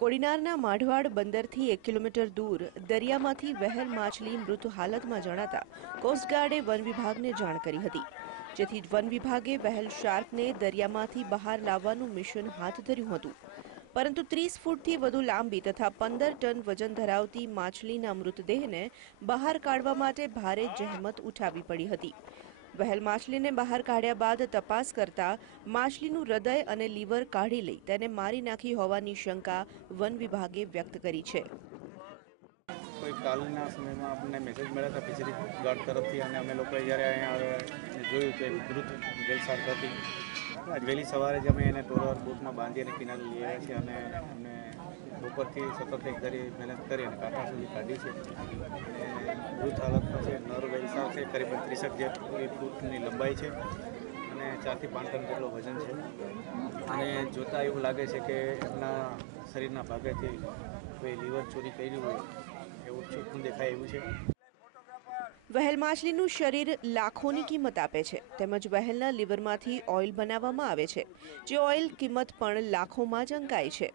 કોડીનારના માઢવાડ બંદરથી એક કિલોમીટર દૂર દરિયામાંથી વહેલ માછલી મૃત હાલતમાં જણાતા કોસ્ટગાર્ડે વન વિભાગને જાણ કરી હતી. જેથી વન વિભાગે વહેલ શાર્કને દરિયામાંથી બહાર લાવવાનું મિશન હાથ ધર્યું હતું. પરંતુ ત્રીસ ફૂટથી વધુ લાંબી તથા પંદર ટન વજન ધરાવતી માછલીના મૃતદેહને બહાર કાઢવા માટે ભારે જહેમત ઉઠાવી પડી હતી. વહેલ માછલીને બહાર કાઢ્યા બાદ તપાસ કરતા માછલીનું હૃદય અને લીવર કાઢી લઈ તેને મારી નાખી હોવાની શંકા વન વિભાગે વ્યક્ત કરી છે. કોઈ કાલના સમયમાં આપણને મેસેજ મળ્યા હતા ફિશરી ગાર્ડ તરફથી અને અમે લોકોએ જ્યારે અહીંયા જોયું કે મૃત વેલ હતી આજ વહેલી સવારે જ અમે એને ટોલર બોટમાં બાંધી અને કિનારે લઈ આવ્યા છીએ અને અમને બપોરથી સતત એક ધરી મહેનત કરી અને કાંઠા સુધી કાઢી છે. અને મૃત હાલતમાં છે, નર વેલ છે, કરીબન ત્રીસેક જેટલી ફૂટની લંબાઈ છે અને ચારથી પાંચ ટન જેટલો વજન છે. અને જોતાં એવું લાગે છે કે એમના શરીરના ભાગેથી કોઈ લીવર ચોરી કર્યું હોય એવું ચોખ્ખું દેખાય એવું છે. વહેલ માછલીનું શરીર લાખોની કિંમત આપે છે. તેમજ વહેલના લીવરમાંથી ઓઇલ બનાવવામાં આવે છે જે ઓઇલ કિંમત પણ લાખોમાં જ અંકાય છે.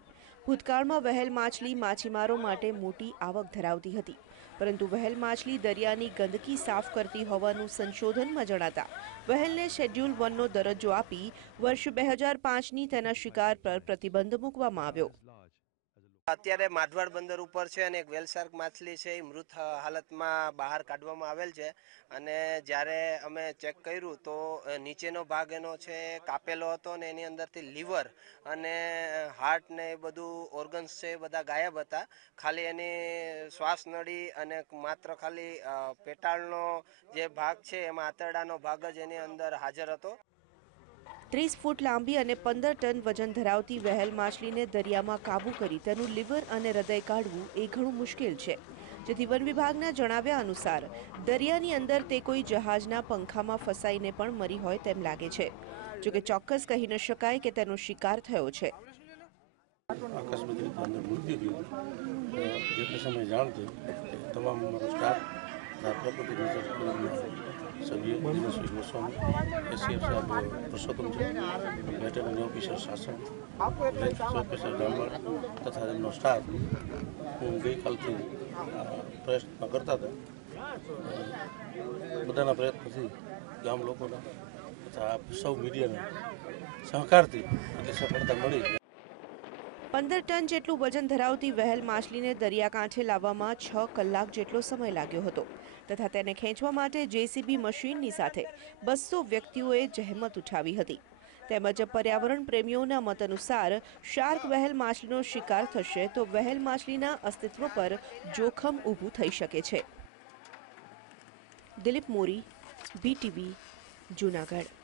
ભૂતકાળમાં વહેલ માછલી માછીમારો માટે મોટી આવક ધરાવતી હતી. પરંતુ વહેલ માછલી દરિયાની ગંદકી સાફ કરતી હોવાનું સંશોધનમાં જણાતા વહેલને શેડ્યુલ વનનો દરજ્જો આપી વર્ષ બે હજાર પાંચની તેના શિકાર પર પ્રતિબંધ મૂકવામાં આવ્યો. અત્યારે માધવાડ બંદર ઉપર છે અને એક વેલશાર્ક માછલી છે, એ મૃત હાલતમાં બહાર કાઢવામાં આવેલ છે. અને જ્યારે અમે ચેક કર્યું તો નીચેનો ભાગ એનો છે, કાપેલો હતો ને એની અંદરથી લીવર અને હાર્ટ ને એ બધું ઓર્ગન્સ છે એ બધા ગાયબ હતા. ખાલી એની શ્વાસ નળી અને માત્ર ખાલી પેટાળનો જે ભાગ છે, એમાં આંતરડાનો ભાગ જ એની અંદર હાજર હતો. ત્રીસ ફૂટ લાંબી અને પંદર ટન વજન ધરાવતી વહેલ માછલીને દરિયામાં કાબૂ કરી તેનું લીવર અને હૃદય કાઢવું એ ઘણું મુશ્કેલ છે. જેથી વન વિભાગના જણાવ્યા અનુસાર, દરિયાની અંદર તે કોઈ જહાજના પંખામાં ફસાઈને પણ મરી હોય તેમ લાગે છે. જોકે ચોક્કસ કહી ન શકાય કે તેનો શિકાર થયો છે. તમામ સભ્ય દિનેશભાઈ ગોસ્વામી એસીએફ સાહેબ, પુરુષોત્તમ છે વેટરનરી ઓફિસર શાસન ઓફિસર ગામવાડ તથા તેમનો સ્ટાફ હું ગઈકાલથી પ્રયત્ન કરતા હતા. બધાના પ્રયત્નથી ગામ લોકોના તથા સૌ મીડિયાના સહકારથી સફળતા મળી. પંદર ટન જેટલું વજન ધરાવતી વહેલ માછલીને દરિયાકાંઠે લાવવામાં છ કલાક જેટલો સમય લાગ્યો હતો. તથા તેને ખેંચવા માટે જેસીબી મશીનની સાથે બસો વ્યક્તિઓએ જહેમત ઉઠાવી હતી. તેમજ પર્યાવરણ પ્રેમીઓના મત અનુસાર શાર્ક વહેલ માછલીનો શિકાર થશે તો વહેલ માછલીના અસ્તિત્વ પર જોખમ ઊભું થઈ શકે છે. દિલીપ મોરી બીટીવી જૂનાગઢ.